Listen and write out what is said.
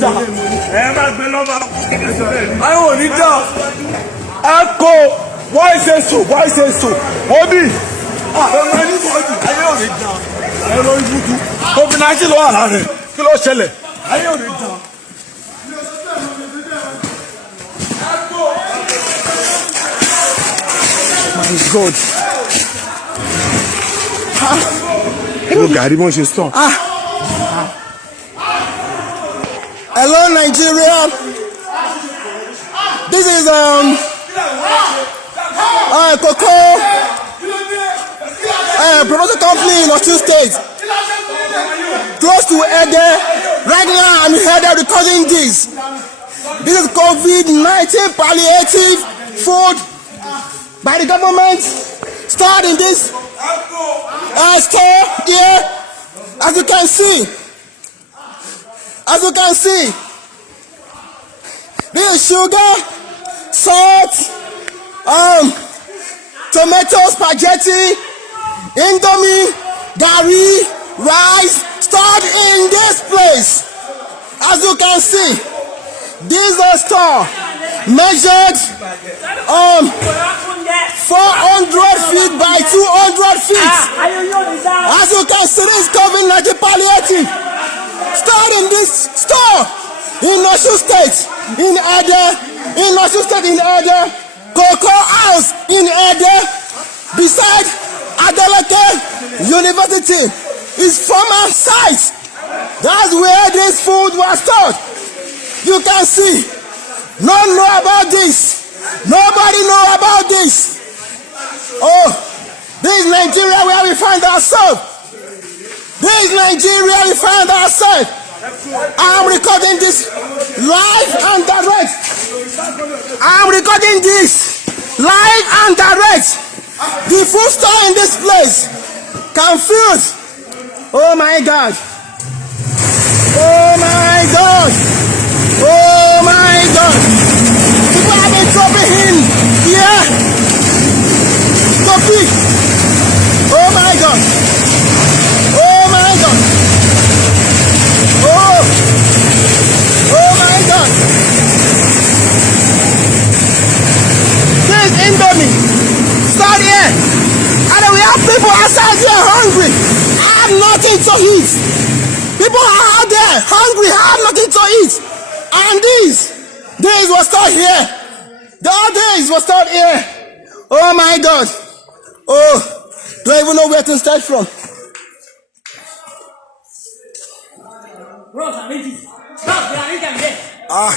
dà. Ayé ò ní dà. Echo, why say so? Why say so? Obi. Ọmọ ẹni bọ̀dì. Ayé ò ní dà. Ayé ló ń dúdú. COVID-19 ló wà lára rẹ̀. Kí ló ṣẹlẹ̀? Ayé ò ní dà. My God. Look, I didn't want to stop. Hello, Nigeria. This is cocoa production company in Osun State, close to Ede. Right now, I'm here recording this. This is COVID-19 palliative food by the government. Start in this store here. As you can see, this is sugar, salt, tomato, spaghetti, indomie, gari, rice, stored in this place. As you can see, this is a store measured 400 feet by 200 feet. As you can see, this is COVID-19 palliative. Stored in this store in Osun State, in Ede, Cocoa House in Ede, beside Adeleke University, is former site. That's where this food was stored. You can see, none know about this. Nobody know about this. Oh, this is Nigeria where we find ourselves. This is Nigeria we find ourselves. I'm recording this live and direct. I'm recording this live and direct. The food store in this place confused. Oh my God. Oh my God. Oh my God. People have been dropping in here. Stop it. Oh my God. Oh my God. Oh. Oh my God. This is Indomie. Start here. And then we have people outside here hungry. Have nothing to eat. People are out there hungry, have nothing to eat. And this was stored here. The other days was stored here. Oh my God. Oh, don't even know where to start from. Ah.